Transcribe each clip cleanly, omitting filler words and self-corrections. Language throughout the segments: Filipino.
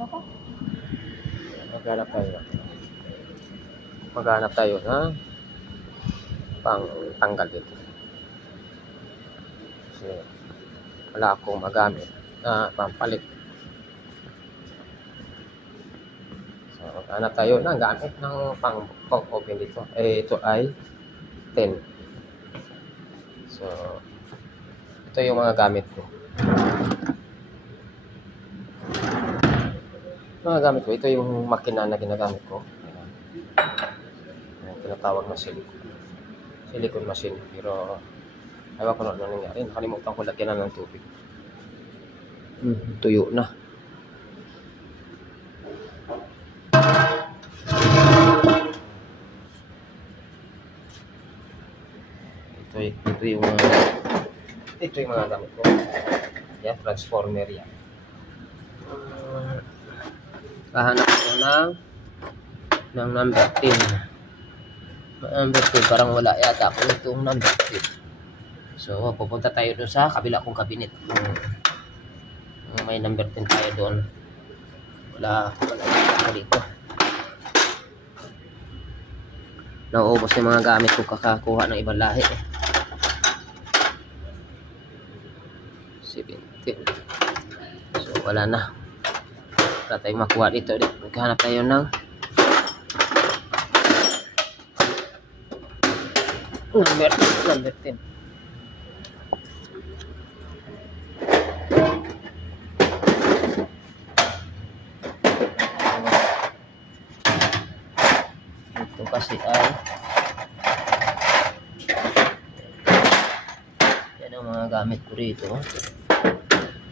Maghanap tayo. Maghanap tayo na pang tanggal dito. Kasi wala akong magamit na pampalit. So, maghanap tayo ng gamit ng pang open dito. Ito ay 10. So, ito yung mga gamit ko. Ito yung makina na ginagamit ko. Ayan, tinatawag na silicone machine. Pero ewan ko na ano nangyari. Nakalimutan ko lagyan na ng tubig. Tuyo na. Ito yung mga gamit ko. Yan, transformer yan. Kahanap ko ng number 10. Number 10, parang wala yata ako itong number 10. So, pupunta tayo doon sa kabila kong kabinet. May number 10 tayo doon. Wala ako dito. Nauubos yung mga gamit ko kakakuha ng ibang lahi. 17. So, wala na. Wala tayong makuha dito. Maghanap tayo ng number 10. Ito kasi ay yan ang mga gamit ko rito.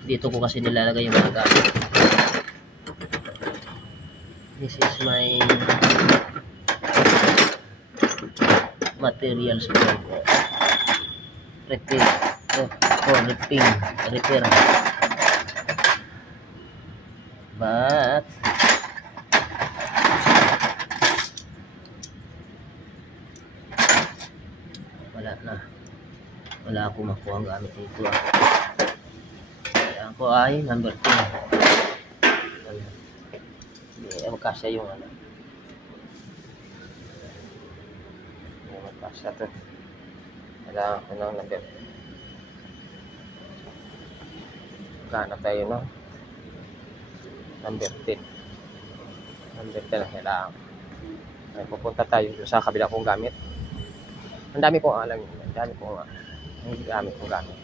Dito ko kasi nilalagay yung mga gamit. This is my materials for repair, but wala akong makuha ang gamit dito. Kaya ako ay number 10. Hindi magkasya yung ano. Hindi magkasya to. Kailangan ko ng number. Maghanap tayo no? Number 10. Number 10 na kailangan. Ay, pupunta tayo sa kabila kong gamit. Ang dami kong alam yun. Ang dami kong gamit.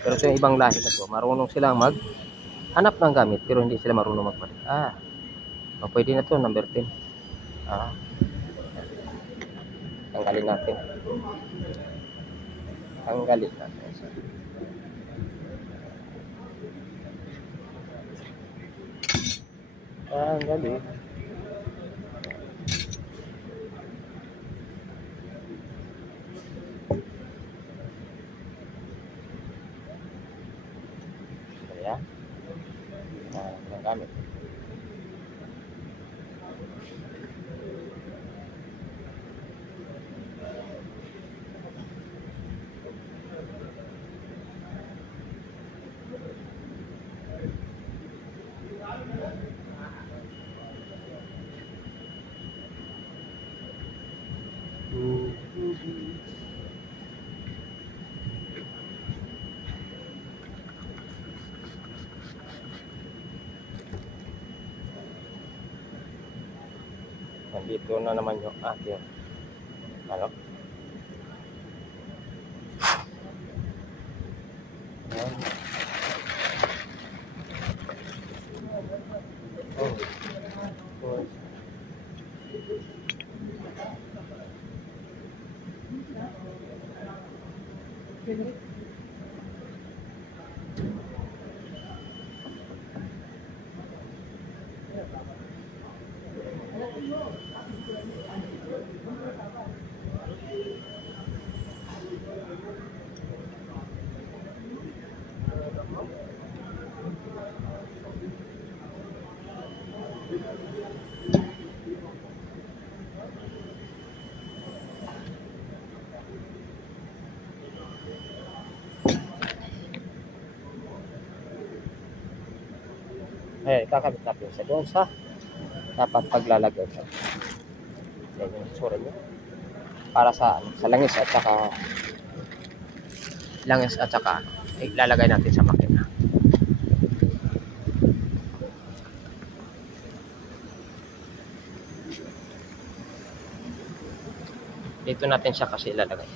Pero ito yung ibang lahi na to. Marunong silang maghanap ng gamit pero hindi sila marunong magpalit. Pwede na to, number 10. Tanggalin natin. Tanggalin. Ayan. Ang gamit. Nandito na naman yung aking ano? Ayan. Ayan, kakabit natin sa doon sa dapat paglalagay sa yan yung sura nyo para sa langis at saka ilalagay natin sa makina. Dito natin siya kasi ilalagay.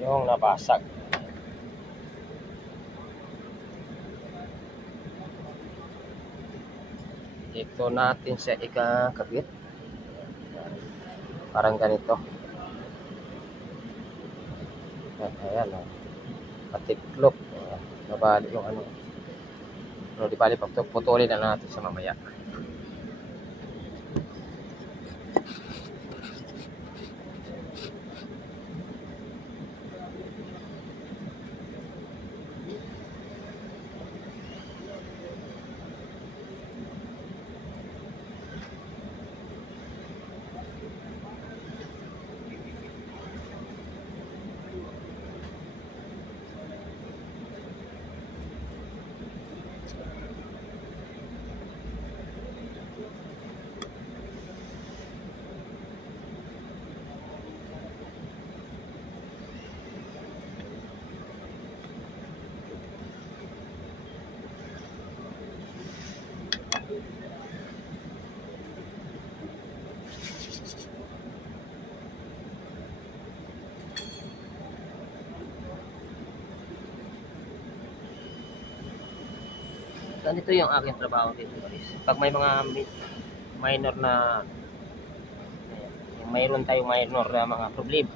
Yung nabasag. Dito natin siya ikakabit. Parang ganito. Ayan, patiklop. Nabali yung ano. Pero di bali, putulin na natin sa mamaya. Ganito yung aking trabaho dito, guys. Pag may mga minor na mayroon tayong minor na mga problema,